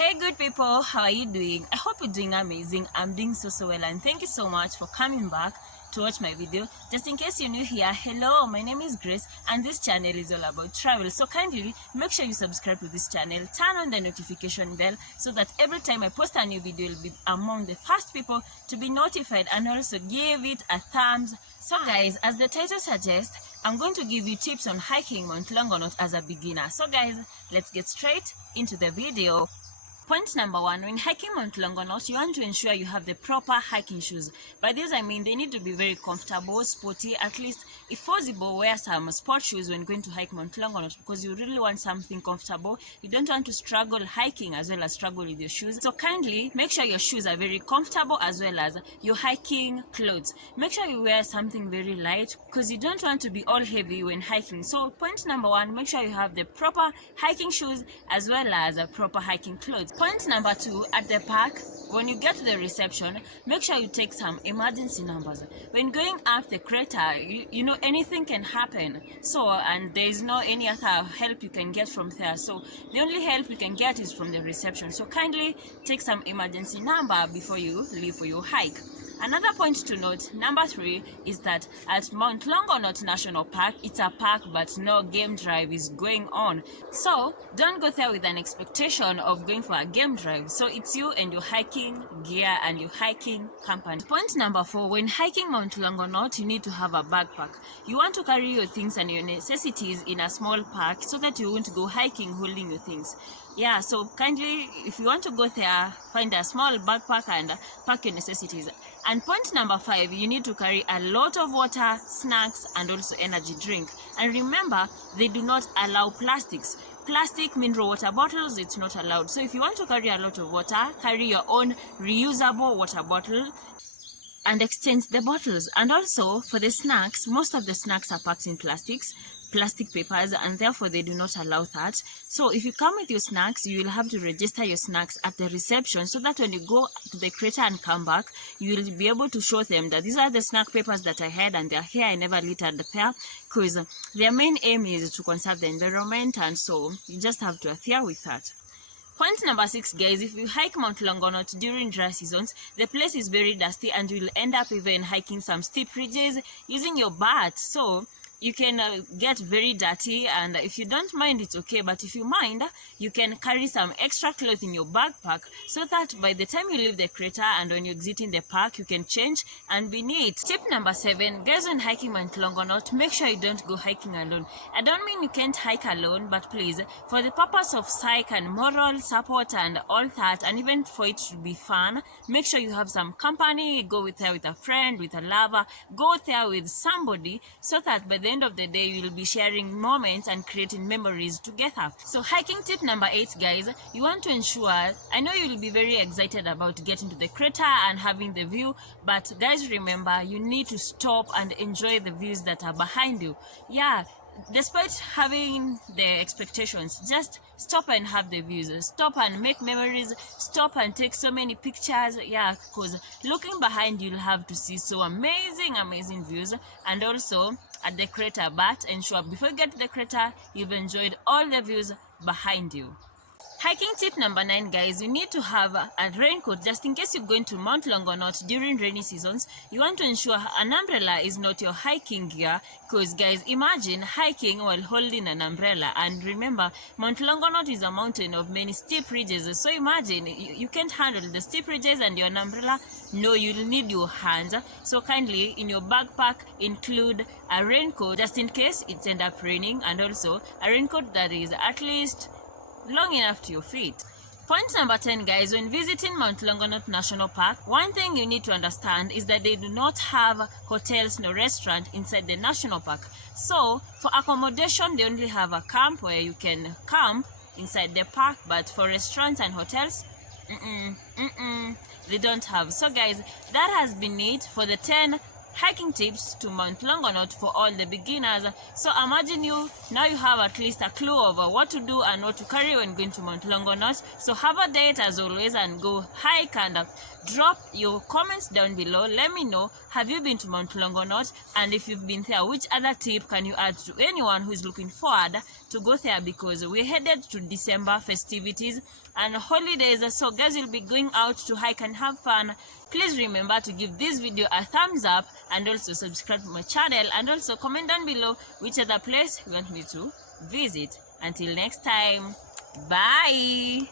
Hey good people, how are you doing? I hope you're doing amazing. I'm doing so well, and thank you so much for coming back to watch my video. Just in case you're new here, hello, my name is Grace and this channel is all about travel. So kindly make sure you subscribe to this channel, turn on the notification bell so that every time I post a new video you'll be among the first people to be notified, and also give it a thumbs. So guys, as the title suggests, I'm going to give you tips on hiking Mt.longonot as a beginner. So guys, let's get straight into the video. Point number 1, when hiking Mt.longonot, you want to ensure you have the proper hiking shoes. By this I mean they need to be very comfortable, sporty, at least if possible wear some sport shoes when going to hike Mt.longonot, because you really want something comfortable. You don't want to struggle hiking as well as struggle with your shoes. So kindly make sure your shoes are very comfortable as well as your hiking clothes. Make sure you wear something very light because you don't want to be all heavy when hiking. So point number 1, make sure you have the proper hiking shoes as well as proper hiking clothes. Point number 2, at the park, when you get to the reception, make sure you take some emergency numbers. When going up the crater, you know anything can happen. So, and there is no any other help you can get from there. So the only help you can get is from the reception. So kindly take some emergency number before you leave for your hike. Another point to note, number 3, is that at Mt.longonot National Park, it's a park but no game drive is going on. So don't go there with an expectation of going for a game drive. So it's you and your hiking gear and your hiking company. Point number 4, when hiking Mt.longonot, you need to have a backpack. You want to carry your things and your necessities in a small pack so that you won't go hiking holding your things. Yeah, so kindly, if you want to go there, find a small backpack and pack your necessities. And point number 5, you need to carry a lot of water, snacks, and also energy drink. And remember, they do not allow plastics. Plastic mineral water bottles, it's not allowed. So if you want to carry a lot of water, carry your own reusable water bottle and exchange the bottles. And also for the snacks, most of the snacks are packed in plastic papers, and therefore they do not allow that. So if you come with your snacks, you will have to register your snacks at the reception so that when you go to the crater and come back, you will be able to show them that these are the snack papers that I had and they're here, I never littered there, because their main aim is to conserve the environment, and so you just have to adhere with that. Point number 6, guys, if you hike Mt.longonot during dry seasons, the place is very dusty and you will end up even hiking some steep ridges using your butt. So you can get very dirty, and if you don't mind, it's okay, but if you mind, you can carry some extra clothes in your backpack so that by the time you leave the crater and when you exit in the park, you can change and be neat. Tip number 7, guys, when hiking Mt.longonot, make sure you don't go hiking alone. I don't mean you can't hike alone, but please, for the purpose of psych and moral support and all that, and even for it to be fun, make sure you have some company. Go there with a friend, with a lover, go there with somebody, so that by the end of the day you will be sharing moments and creating memories together. So hiking tip number 8, guys, you want to ensure, I know you will be very excited about getting to the crater and having the view, but guys, remember, you need to stop and enjoy the views that are behind you. Yeah, despite having the expectations, just stop and have the views, stop and make memories, stop and take so many pictures. Yeah, because looking behind you'll have to see so amazing views, and also at the crater, but ensure before you get to the crater you've enjoyed all the views behind you. Hiking tip number 9, guys, you need to have a raincoat just in case you're going to Mt.longonot during rainy seasons. You want to ensure an umbrella is not your hiking gear, because guys, imagine hiking while holding an umbrella. And remember, Mt.longonot is a mountain of many steep ridges, so imagine you can't handle the steep ridges and your umbrella. No, you'll need your hands. So kindly in your backpack include a raincoat just in case it ends up raining, and also a raincoat that is at least long enough to your feet. Point number 10, guys, when visiting Mt.longonot National Park, one thing you need to understand is that they do not have hotels nor restaurant inside the national park. So for accommodation, they only have a camp where you can camp inside the park, but for restaurants and hotels, they don't have. So guys, that has been it for the 10 hiking tips to Mt.longonot for all the beginners. So imagine you have at least a clue of what to do and what to carry when going to Mt.longonot. So have a date as always and go hike, and drop your comments down below. Let me know, have you been to Mt.longonot, and if you've been there, which other tip can you add to anyone who is looking forward to go there, because we're headed to December festivities and holidays, so guys will be going out to hike and have fun. Please remember to give this video a thumbs up and also subscribe to my channel, and also comment down below which other place you want me to visit. Until next time, bye.